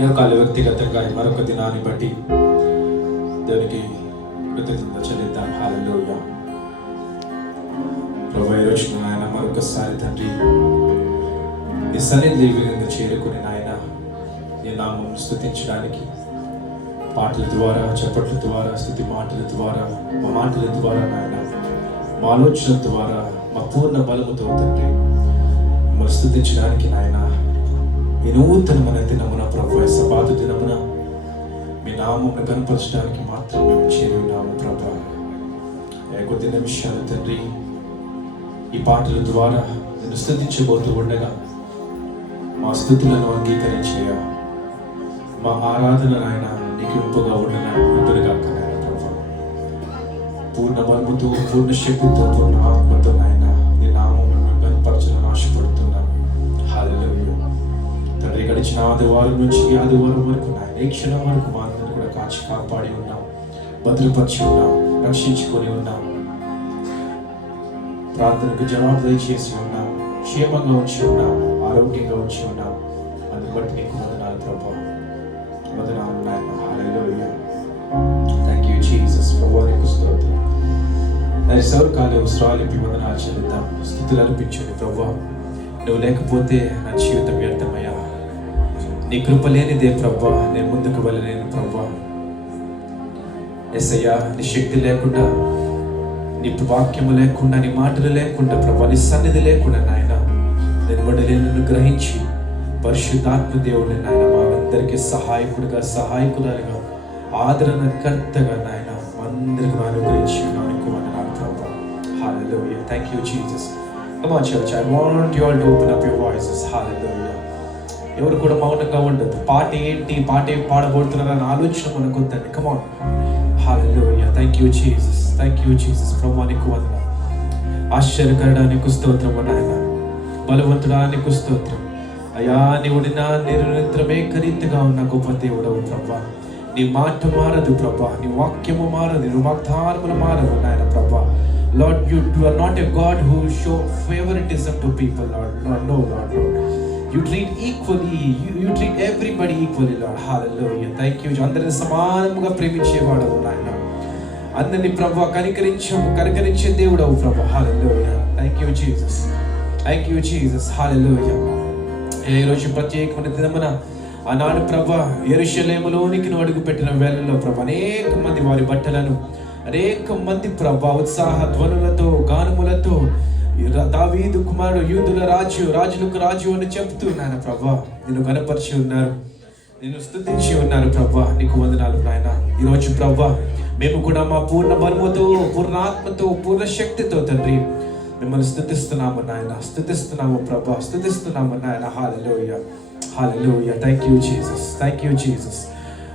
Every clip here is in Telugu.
ఎవరికాలు వ్యక్తిగతంగా మరొక దినాన్ని బట్టి దానికి కృతజ్ఞత చెల్లిద్దాం. హల్లెలూయా. ప్రభువా, ఈ రోజు నాయన మరొకసారి తండ్రి నీ సన్నిధిని చేరుకుని నాయన నీ నామం స్తుతించడానికి పాటల ద్వారా, చప్పట్ల ద్వారా, స్తుతి మాటల ద్వారా, మా మాటల ద్వారా నాయన, మా ఆలోచన ద్వారా, మా పూర్ణ బలముతో తండ్రి మిమ్మల్ని స్తుతించడానికి నాయన ఈ నూతనమైన దినమున ప్రభువా, సబాతు దినమున మీ నామమును కనపరచడానికి మాత్రం మేము చేరి ఉన్నాము ప్రభువా. కొద్ది నిమిషాలు తండ్రి ఈ పాటల ద్వారా నేను స్తుతించబోతూ ఉండగా మా స్తుతులను అంగీకరించేయ, మా ఆరాధన నాయన నీకు ఇంపుగా ఉండగా ప్రభువా. పూర్ణ బలముతో, పూర్ణ శక్తితో, పూర్ణ ఆత్మతో నాయన నీ నామమును కనపరచాలని ఆశపడుతున్నాను. హల్లెలూయా. తండ్రి, గడిచిన ఆదివారం నుంచి ఈ ఆదివారం వరకు నాయన ఈ క్షణం వరకు మా అందరిని కూడా కాచి కాపాడి ఉన్నాం, భద్రపరిచి ఉన్నాం, రక్షించుకొని ఉన్నాం, ప్రార్థనకు జవాబు దయచేసి ఉన్నాం, క్షేమంగా ఉంచి ఉన్నాం, ఆరోగ్యంగా ఉంచి ఉన్నాం. అందుని బట్టి నీకు వందనాలు ప్రభువా, వందనాలు నాయన. హల్లెలూయా. Thank you Jesus. ప్రభువా నీకు స్తోత్రం. నా సౌరకాలు ఉస్రాలిపి వందనాలు చెల్లిద్దాం, స్తుతులు అర్పించండి ప్రభువా. నువ్వు లేకపోతే నా జీవితం వ్యర్థమయ్యా. నీ కృప లేనిదే ప్రభువా నేను ముందుకు వెళ్ళలేను ప్రభువా. యేసయ్యా, నీ శక్తి లేకుండా, నీ వాక్యము లేకుండా, నీ మాటలు లేకుండా ప్రభువా, నీ సన్నిధి లేకుండా నాయన నేను ఉండలేను గ్రహించి పరిశుద్ధాత్మ దేవుడిని నాయన మా అందరికీ సహాయకుడిగా, సహాయకురాలుగా, ఆదరణకర్తగా నాయన అందరికీ అనుగ్రహించి నాకు వందనాలు ప్రభువా. హల్లెలూయా. Thank you Jesus. Come on church, I want you all to open up your voices. Hallelujah. ఎవరు కూడా మౌనంగా ఉండదు. పాట ఏంటి, పాట ఏం పాడబోతున్నారని ఆలోచన మనకు వద్దండి. Come on. Hallelujah. Thank you Jesus. Thank you Jesus. ప్రభువా నీకు వందనాలు. ఆశ్చర్యకరుడా నీకు స్తోత్రము నాయన. బలవంతుడా నీకు స్తోత్రం. అయ్యా, నీవు నిరంతరం ఏకరీతిగా ఉన్న గొప్ప దేవుడవు ప్రభువా. నీ మాట మారదు ప్రభువా, నీ వాక్యము మారదు, నీ వాగ్దానములు మారదు నాయన ప్రభువా. Lord, you are not a God who show favoritism to people, Lord. Lord, no, Lord, Lord. You treat equally, you treat everybody equally, Lord. Hallelujah. Thank you. అందరిని సమానంగా ప్రేమించేవాడవు నాయన. అందరిని ప్రభువా కనికరించే దేవుడవు ప్రభువా. Hallelujah. Thank you Jesus. Thank you Jesus. Hallelujah. ఈ రోజు ప్రత్యేకమైన దినమున ఆనాడు ప్రభువా యెరూషలేములోనికి నువ్వు అడుగు పెట్టిన వేళలో ప్రభువా అనేక మంది వారి బట్టలను, అనేక మంది ప్రభా ఉత్సాహ ధ్వనులతో, గానములతో దావీదు కుమారుడు, యూదుల రాజు, రాజులకు రాజు అని చెప్తూ నాయన ప్రభా నిన్ను కనపరిచి ఉన్నారు, నిన్ను స్తుతించి ఉన్నారు ప్రభా. నీకు వందనాలు నాయన. ఈరోజు ప్రభా మేము కూడా మా పూర్ణ బలముతో, పూర్ణ ఆత్మతో, పూర్ణ శక్తితో తండ్రి మిమ్మల్ని స్తుతిస్తున్నాము నాయన, స్తుతిస్తున్నాము ప్రభా, స్తుతిస్తున్నాము నాయన. హల్లెలూయా. హల్లెలూయా. Thank you Jesus. Thank you Jesus.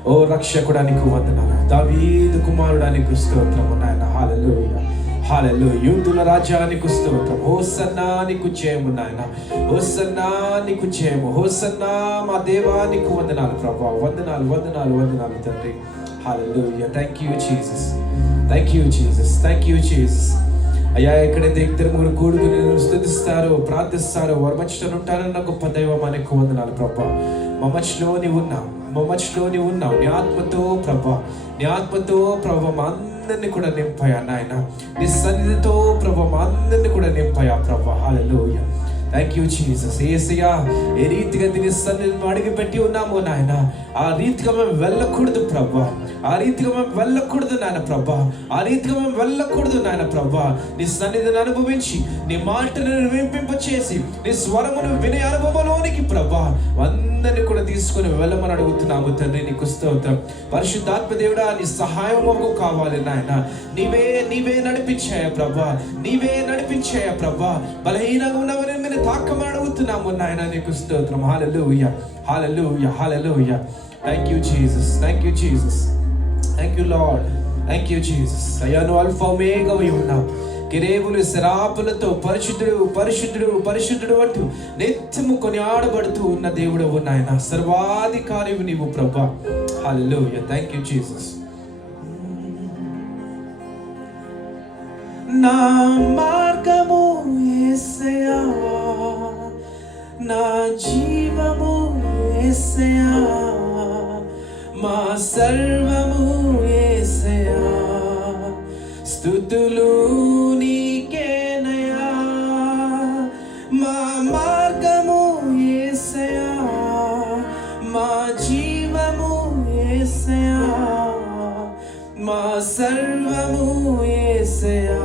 ఓ రక్షకుడా నీకు వందనాలు. దావీదు కుమారుడా నీకు స్తోత్రము నాయన. హల్లెలూయా. హల్లెలూయా. యూదుల రాజా నీకు స్తోత్రం. హోసన్నా నీకు జయము నాయన. హోసన్నా నీకు జయము. హోసన్నా మా దేవా నీకు వందనాలు ప్రభా. వందనాలు, వందనాలు, వందనాలు తండ్రి. హల్లెలూయా. Thank you Jesus. Thank you Jesus. Thank you Jesus. అయ్యా, ఎక్కడైతే ఇద్దరు ముగ్గురు కూడుకుని స్తుతిస్తారో, ప్రార్థిస్తారో వారి మధ్యలో ఉంటారన్న గొప్ప దైవం నీకు వందనాలు ప్రభా. మా మధ్యలోని ఉన్నావు, మా మధ్యలోని ఉన్నావు. నీ ఆత్మతో ప్రభా, నీ ఆత్మతో ప్రభా మా అందరినీ కూడా నింపాయా నాయన. నీ సన్నిధితో ప్రభా మా అందరినీ కూడా నింపాయా ప్రభా. హల్లెలూయా. Thank you Jesus. యేసయ్యా, ఏ రీతిగా దీని సన్నిధిని అడిగిపెట్టి ఉన్నామో నాయన, ఆ రీతిగా మేము వెళ్ళకూడదు ప్రభా, ఆ రీతిగా మేము వెళ్ళకూడదు నాయన ప్రభా, ఆ రీతిగా మేము వెళ్ళకూడదు నాయన ప్రభా. నీ సన్నిధిని అనుభవించి, నీ మాటను వినిపింపచేసి, నీ స్వరమును వినే అనుభవంలోనికి ప్రభా అందరినీ కూడా తీసుకొని వెళ్ళమని అడుగుతున్నాము తండ్రి. నీకు స్తోత్రం. పరిశుద్ధాత్మ దేవుడా, నీ సహాయం మాకు కావాలి నాయన. నీవే నడిపించాయా ప్రభా, నీవే నడిపించాయా ప్రభా. బలహీనంగా ఉన్నవని మేము తాకమని అడుగుతున్నాము నాయన. నీకు స్తోత్రం. హల్లెలూయా. హల్లెలూయా. హల్లెలూయా. Thank you Jesus. Thank you Jesus. Thank you Lord. Thank you Jesus. అయ్యా, నువ్వు అల్ఫా ఒమేగావై ఉన్నావు. కెరూబులు శరాపులతో పరిశుద్ధుడు, పరిశుద్ధుడు, పరిశుద్ధుడు అంటూ నిత్యము కొనియాడబడుతూ ఉన్న దేవుడవు నాయన. సర్వాధికారివి నీవు ప్రభా. హల్లెలూయా. Thank you Jesus. నా మార్గము యేసయ్యా, నా జీవము యేసయ్యా, మా సర్వము యేసయ్యా, స్తుతులు నీకేనయ్యా. మా మార్గము యేసయ్యా, మా జీవము యేసయ్యా, మా సర్వము యేసయ్యా,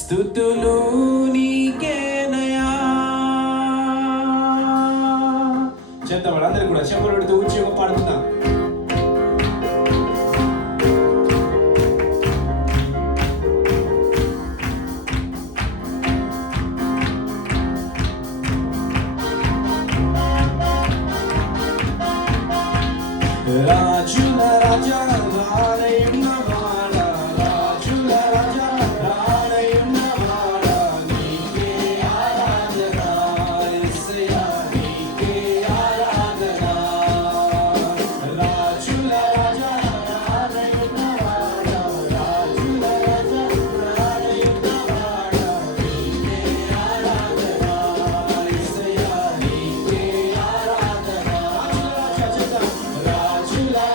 స్తుతులు నీకేనయ్యా. చేద్దాం వాళ్ళందరూ కూడా చెంపలు పెడుతూ ఉద్యోగం పాడుకుందాం. రాజుల రాజా రానయున్నవాడ, రాజుల రాజా రానయున్నవాడ, నీకే ఆరాధన యేసయ్యా, నీకే ఆరాధన. రాజుల రాజా రానయున్నవాడ, రాజుల రాజా రానయున్నవాడ, నీకే ఆరాధన యేసయ్యా, నీకే ఆరాధన. రాజుల రాజా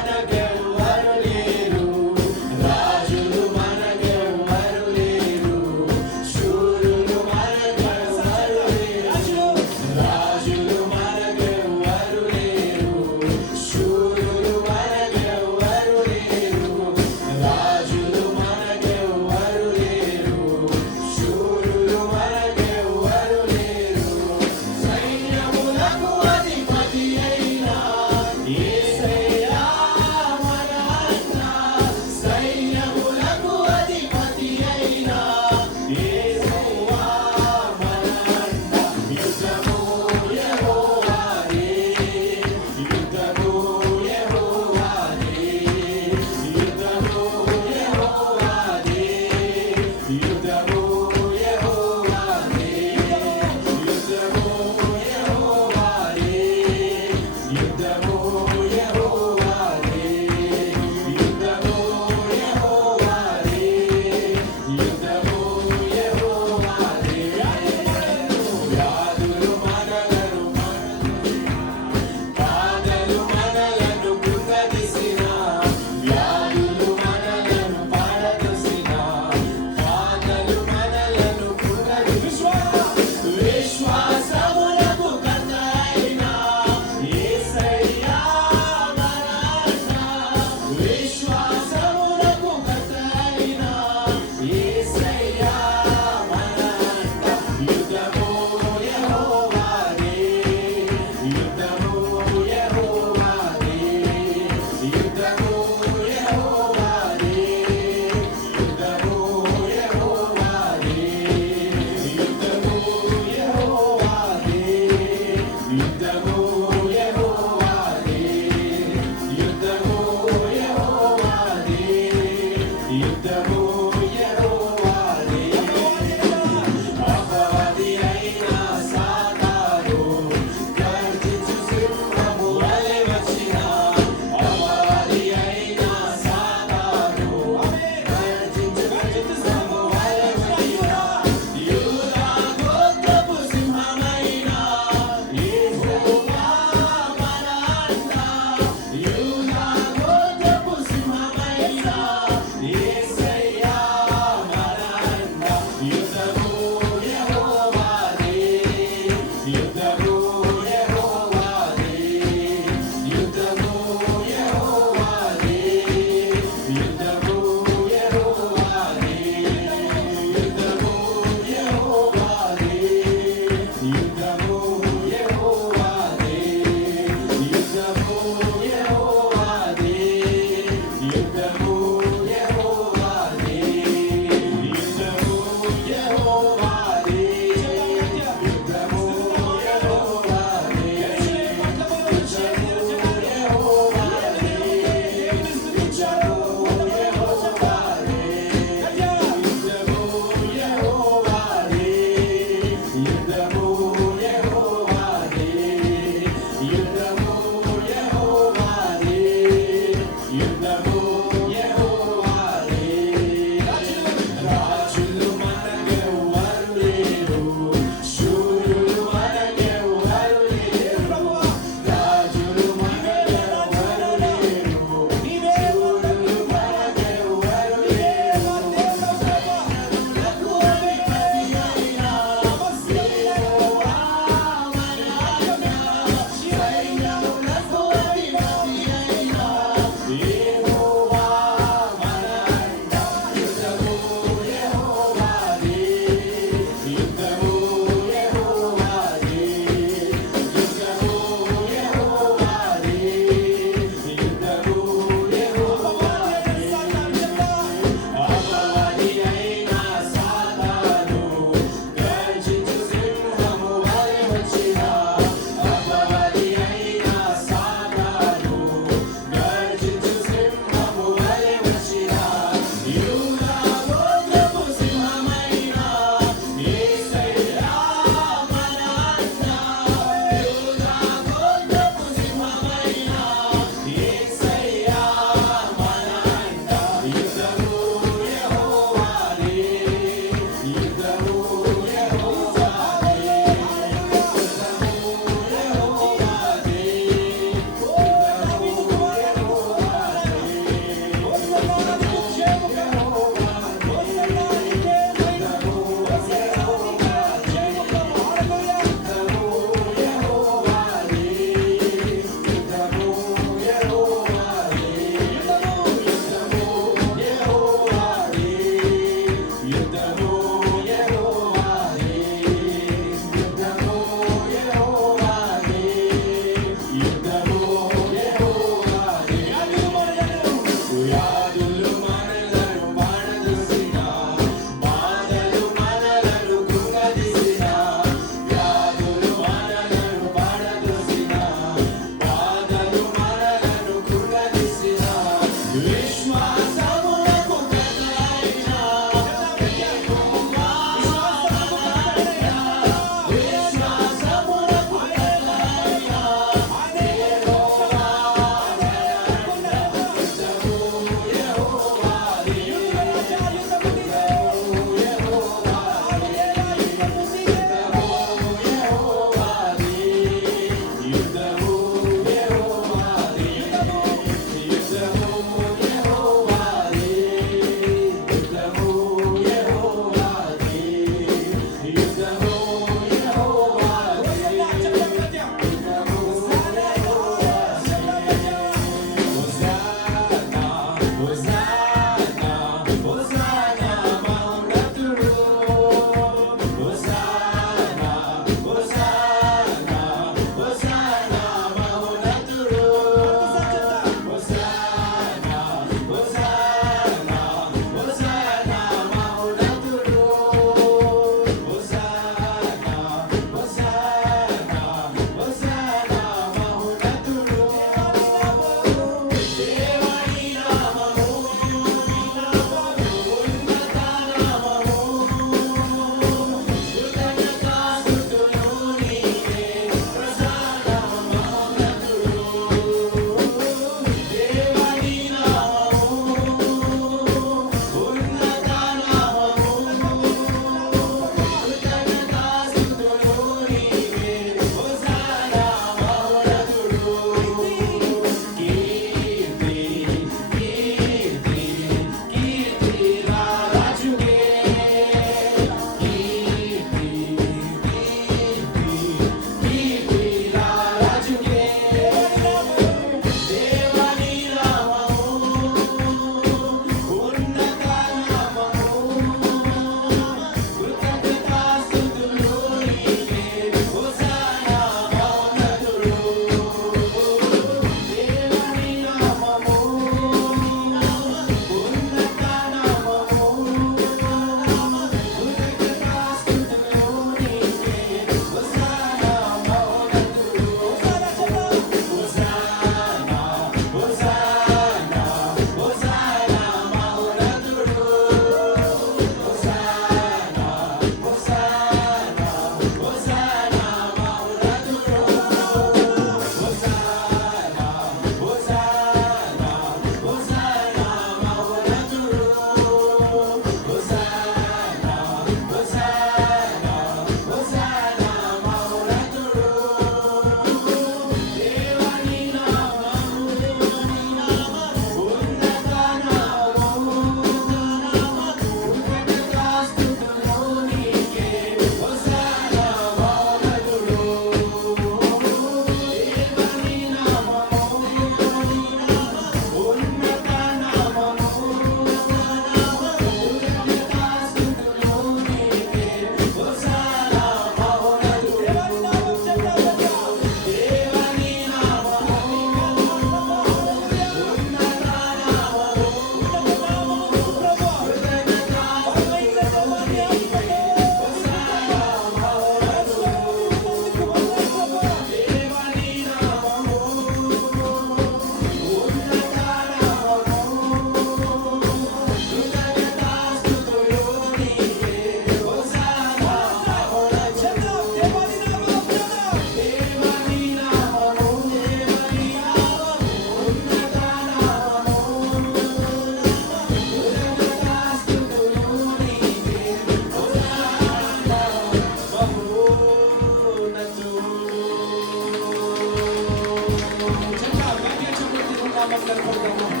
పడదామా?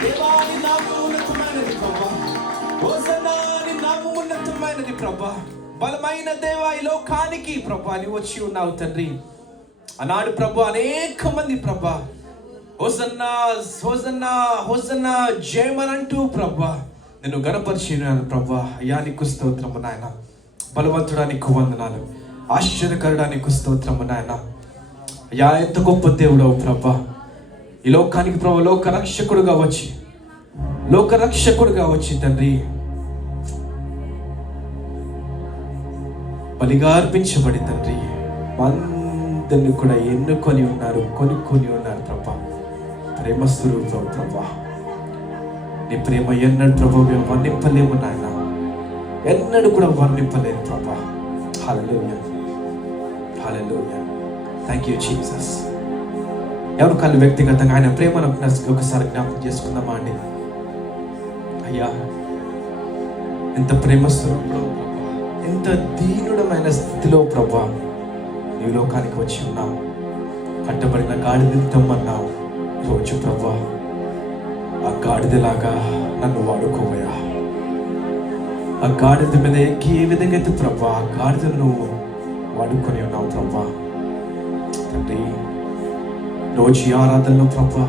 దేవాని నామము ఉన్నతమైనది ప్రభా. హోసన్నా నీ నామము ఉన్నతమైనది ప్రభా. బలమైన దేవా, ఈ లోకానికి ప్రభా నీవు వచ్చి ఉన్నావు తండ్రి. ఆనాడు ప్రభా అనేక మంది ప్రభా హోసన్నా హోసన్నా హోసన్నా జయమనంటూ ప్రభా నేను గణపరిచినాను ప్రభా. అయ్యా నీకు స్తోత్రము నాయన. బలవంతుడానికి వందనాలు, ఆశ్చర్యకరడానికి స్తోత్రము నాయన. అయ్యా ఎంత గొప్ప దేవుడవు ప్రభా. ఈ లోకానికి ప్రభా లోక రక్షకుడుగా వచ్చి తండ్రి బలిగా అర్పించబడి తండ్రి అందరిని కూడా ఎన్నుకొని ఉన్నారు, కొనుక్కొని ఉన్నారు ప్రభా. ప్రేమ స్వరూపం ప్రభా. నీ ప్రేమ ఎన్నడు ప్రభా మేము వర్ణింపలేము నాయన, ఎన్నడూ కూడా వర్ణింపలేము ప్రభా. హల్లెలూయా, హల్లెలూయా. Thank you Jesus. ఎవరు కళ్ళు వ్యక్తిగతంగా ఆయన ప్రేమను ఒకసారి జ్ఞాపకం చేసుకుందామా అండి? అయ్యా ఎంత ప్రేమ స్వరూపంలో ప్రభా, ఎంత దీనుడమైన స్థితిలో ప్రభా నీ లోకానికి వచ్చి ఉన్నావు. కట్టబడిన గాడిదని తెమ్మన్నావు. రోజు ప్రభా ఆ గాడిదలాగా నన్ను వాడుకోవయా. ఆ గాడిద మీద ఎక్కి ఏ విధంగా అయితే ప్రభా ఆ గాడిదను నువ్వు వాడుకొని ఉన్నావు ప్రభా. తండ్రి రోజు ఈ ఆరాధనలో ప్రభా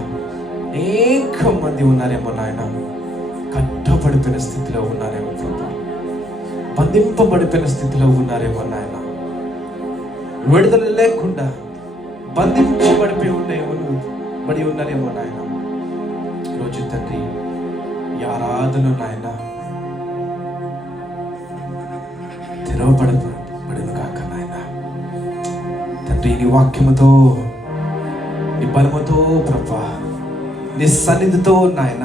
అనేక మంది ఉన్నారేమో నాయన, కట్టబడిపోయిన స్థితిలో ఉన్నారేమో ప్రభా, బంధింపబడిపోయిన స్థితిలో ఉన్నారేమో నాయన, విడుదల లేకుండా బంధించబడిపోయి ఉన్నారేమో నాయన. రోజు తండ్రి ఈ ఆరాధన నాయన తెరవబడిన కాక నాయన. తండ్రి నీ వాక్యముతో, నీ బలముతో ప్రభా, నీ సన్నిధితో నాయన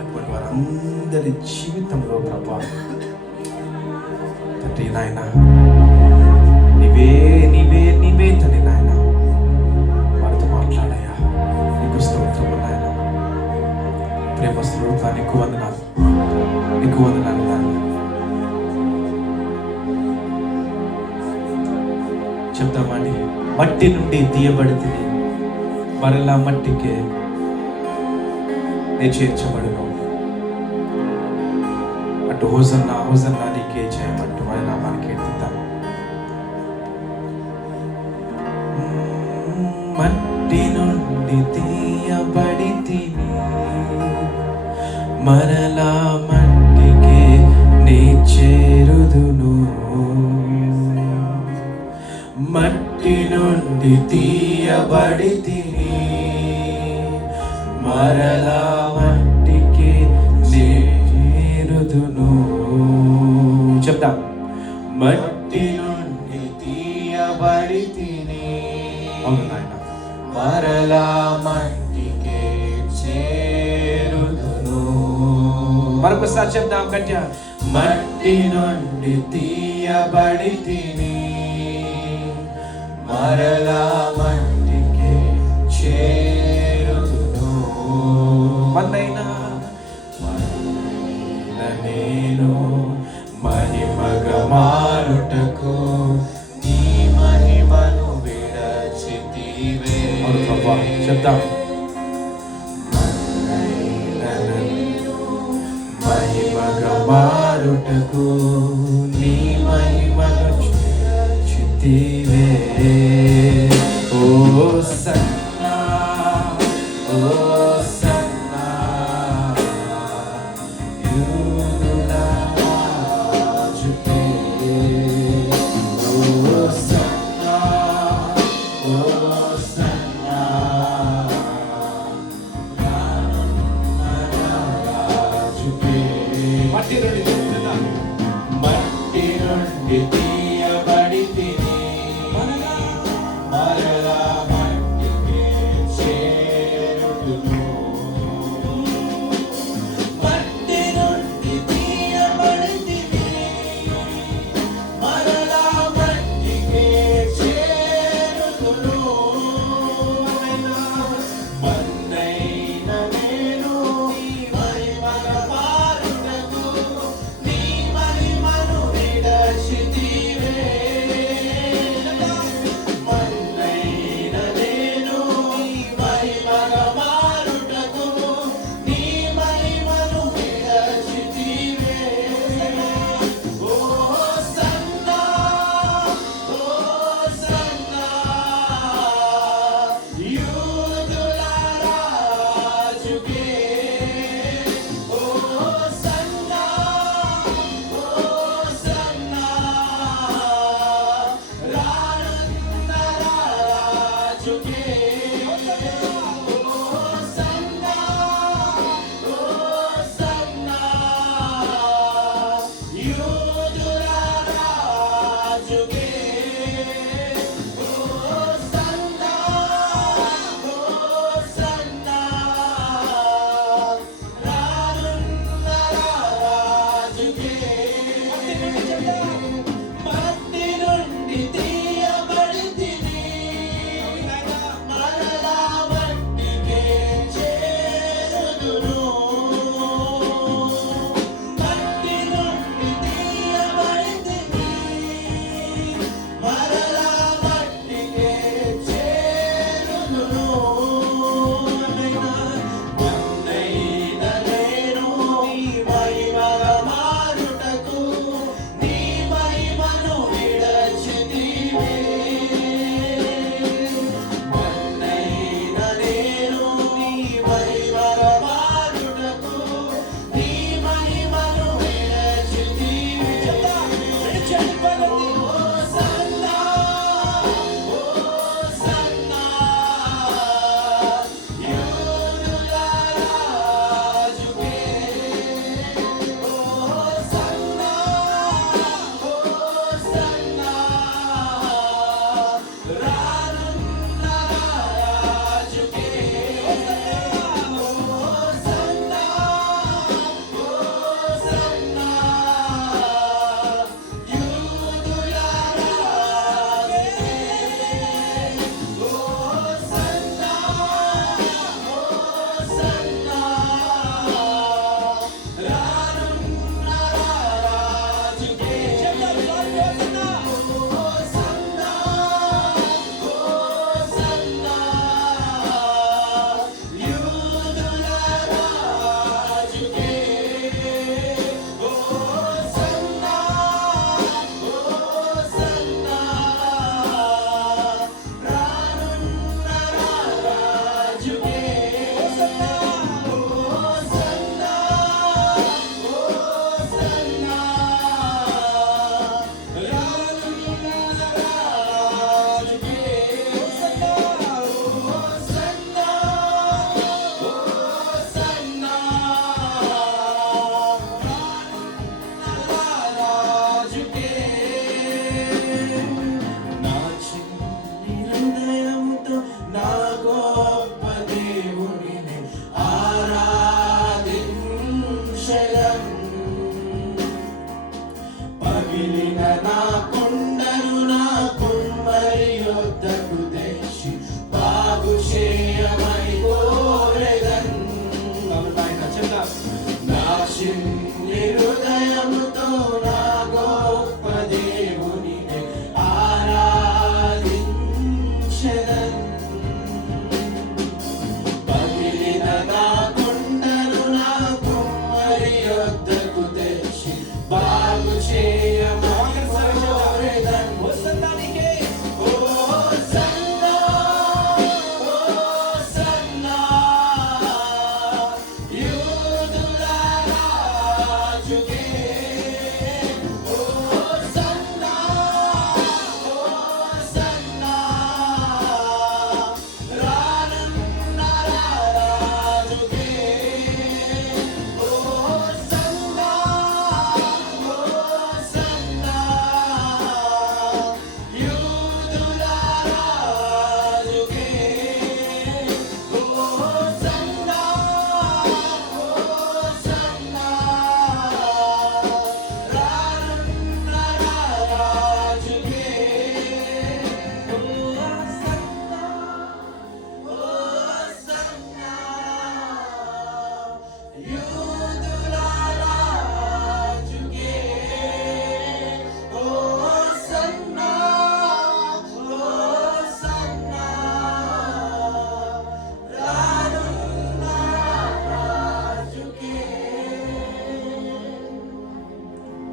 అటువంటి వారందరి జీవితంలో ప్రభా తండ్రి నాయన నీవే నీవే నీవే తండ్రి నాయన వారితో మాట్లాడయా. నీకు స్తోత్రము నాయన. ప్రేమ స్వరూపా నీకు వందనాలు, నీకు వందనాలు నాయన. చెప్తామండి. మట్టి నుండి తీయబడితే మరలా మట్టికే నే చేర్చబడును. అటు హోసన్నా హోసన్నా నీకే చేయబట్టు ఆయన నామానికి ఎత్తుతాం. మట్టి నుండి తీయబడితే మరలా మట్టికే నే చేరుదును. మట్టి నుండి తీయబడితే మరలా మట్టికే నే చేరుదును. చెప్తాం. మట్టి నుండి తీయబడితే మరలా మట్టికే చేరుదును. మరొకసారి చెప్తాం గట్టిగా. మట్టి నుండి తీయబడితే మరలా మట్టికే చేరుదును. మన్నైనా నేను మహిమగా మారుటకు నీ మహిమను విడచితివే. చెప్తాం. మహిమగా మారుటకు నీ మహిమను విడచితివే. ఓ సన్నా ఓ సన్నా యూదుల రాజుకే. ఓ సన్నా ఓ సన్నా రాజుకే. మట్టి నుండి తీయబడితే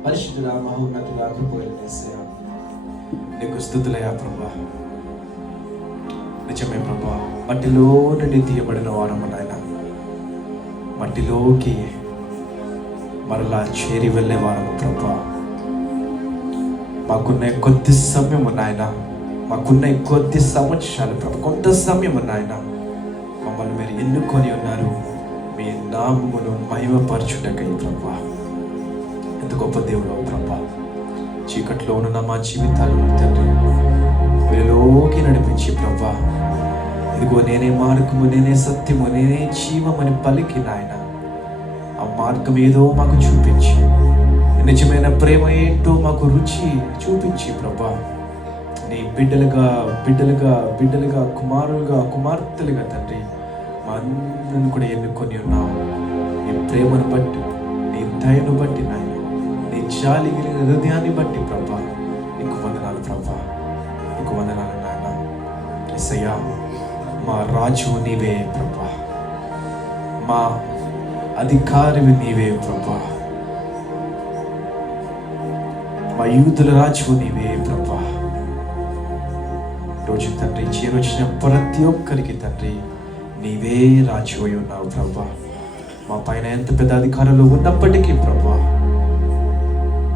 పరిశుద్ధుడా మహోన్నతుడా కృపగల యేసయ్యా నీకు స్తుతులయ్యా ప్రభా. నిజమే ప్రభా, మట్టిలో నుండి తీయబడిన వారము నాయన, మట్టిలోకి మరలా చేరి వెళ్ళే వారము ప్రభా. మాకున్న కొద్ది సమయము నాయన, మాకున్న కొద్ది సంవత్సరాలు ప్రభా, కొంత సమయము నాయన మమ్మల్ని మీరు ఎన్నుకొని ఉన్నారు మీ నామమును మహిమపరచుటకై ప్రభా. ఎంత గొప్ప దేవుడు ప్రభా. చీకట్లో ఉన్న మా జీవితాలను తండ్రి వెలుగులోకి నడిపించి ప్రభా, ఇదిగో నేనే మార్గము, నేనే సత్యము, నేనే జీవమని పలికి నాయన ఆ మార్గం ఏదో మాకు చూపించి, నిజమైన ప్రేమ ఏంటో మాకు రుచి చూపించి ప్రభా, నీ బిడ్డలుగా బిడ్డలుగా బిడ్డలుగా కుమారులుగా కుమార్తెలుగా తండ్రి మా అందరిని కూడా ఎన్నుకొని ఉన్నావు. నీ ప్రేమను బట్టి, నీ దయను బట్టి నాయన, నీ జాలి కలిగిన హృదయాన్ని బట్టి ప్రభా నీకు వందనాలు ప్రభా, నీకు వందనాలు నాయన. యేసయ్యా, మా రాజు నీవే ప్రభా, మా అధికారివి నీవే ప్రభా, మా యూదుల రాజు నీవే ప్రభా. రోజు తండ్రి చేరొచ్చిన ప్రతి ఒక్కరికి తండ్రి నీవే రాజు అయి ఉన్నావు ప్రభా. మా పైన ఎంత పెద్ద అధికారంలో ఉన్నప్పటికీ ప్రభా,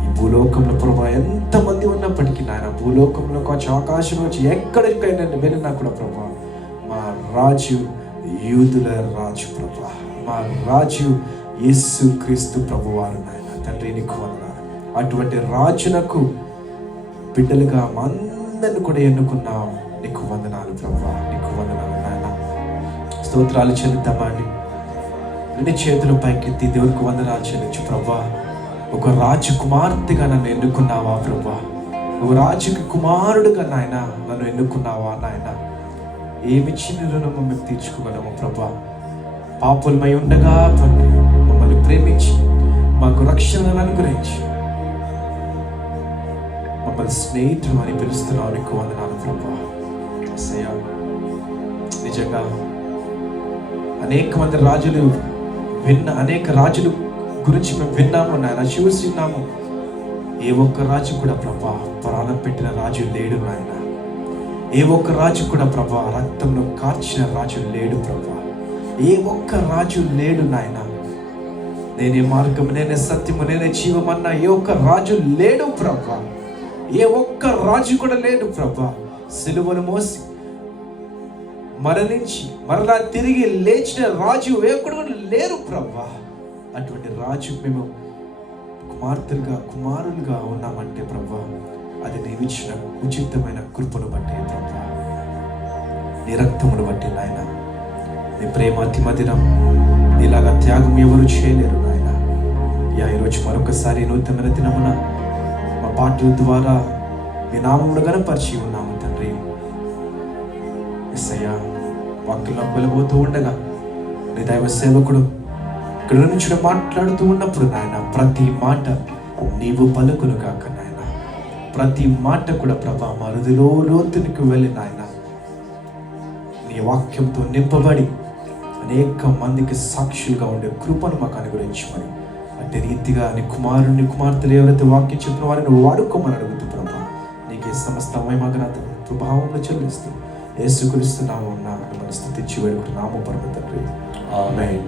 ఈ భూలోకంలో ప్రభా ఎంతమంది ఉన్నప్పటికీ నాయన, భూలోకంలో కొంచెం ఆకాశం వచ్చి ఎక్కడికైనా వెళ్ళినా కూడా ప్రభా, మా రాజు యూదుల రాజు ప్రభా, మా రాజు యేసు క్రీస్తు ప్రభువారు నాయన. తండ్రి నీకు వందనాలు. అటువంటి రాజునకు బిడ్డలుగా మా అందరిని కూడా ఎన్నుకున్నావు. నీకు వందనాలు ప్రభా, నీకు వందనాలు నాయన. స్తోత్రాలు చెల్లిద్దామండి. రెండు చేతులు పైకెత్తి దేవునికి వందనాలు చెల్లించు ప్రభా. ఒక రాజకుమార్తెగా నన్ను ఎన్నుకున్నావా ప్రభా, ఒక రాజుకి కుమారుడుగా నాయన నన్ను ఎన్నుకున్నావా నాయన. ఏమి చిన్న రుణము మేము తీర్చుకోగలము ప్రభా. పాపులమై ఉండగా తండ్రి మమ్మల్ని ప్రేమించి మాకు రక్షణను అనుగ్రహించి మమ్మల్ని స్నేహితులు అని పిలుస్తున్నావు. నీకు వందనాలు ప్రభా. నిజంగా అనేక మంది రాజులు అనేక రాజుల గురించి మేము విన్నాము నాయన, చూసిన్నాము. ఏ ఒక్క రాజు కూడా ప్రభా ప్రాణం పెట్టిన రాజు లేడు నాయన. ఏ ఒక్క రాజు కూడా ప్రభా రక్తంలో కార్చిన రాజు లేడు ప్రభా. ఏ ఒక్క రాజు లేడు నాయన. నేనే మార్గము, నేనే సత్యము, నేనే జీవమన్న ఏ ఒక్క రాజు లేడు ప్రభా. ఏ ఒక్క రాజు కూడా లేడు ప్రభా. సిలువను మోసి మరణించి మరలా తిరిగి లేచిన రాజు ఒక్కడు కూడా లేరు ప్రభా. అటువంటి రాజు మేము కుమార్తెలుగా కుమారులుగా ఉన్నామంటే ప్రభా, అది నీవిచ్చిన ఉచితమైన కృపను బట్టి ప్రభా, నీ రక్తమును బట్టి నాయన. నీ ప్రేమ అతి మధురం, నీలాగా త్యాగం ఎవరు చేయలేరు నాయన. ఈరోజు మరొకసారి నూతనమైన దినమున మా పాటల ద్వారా మీ నామమును గణపరిచి ఉన్నాము తండ్రి. యేసయ్యా, వాక్యంలో వెళ్ళబోతూ ఉండగా నీ దైవ సేవకుడు ఇక్కడ నుంచి మాట్లాడుతూ ఉన్నప్పుడు నాయన, ప్రతి మాట నీవు పలుకును కాక నాయన. ప్రతి మాట కూడా ప్రభా మా హృదయలో లోతునికి వెళ్ళి నాయన నీ వాక్యంతో నింపబడి అనేక మందికి సాక్షులుగా ఉండే కృపను మాకు అనుగ్రహించమని, అదే రీతిగా నీ కుమారుని కుమార్తెలు ఎవరైతే వాక్యం చెప్పిన వారిని నువ్వు వాడుకోమని అడుగుతూ ప్రభా, నీకే సమస్త మహిమఘనత ప్రభావంలో చెల్లిస్తూ యేసుక్రీస్తు నామమున మనసు స్తుతించి వేడుకుంటున్నాము పరమ తండ్రి. ఆమేన్.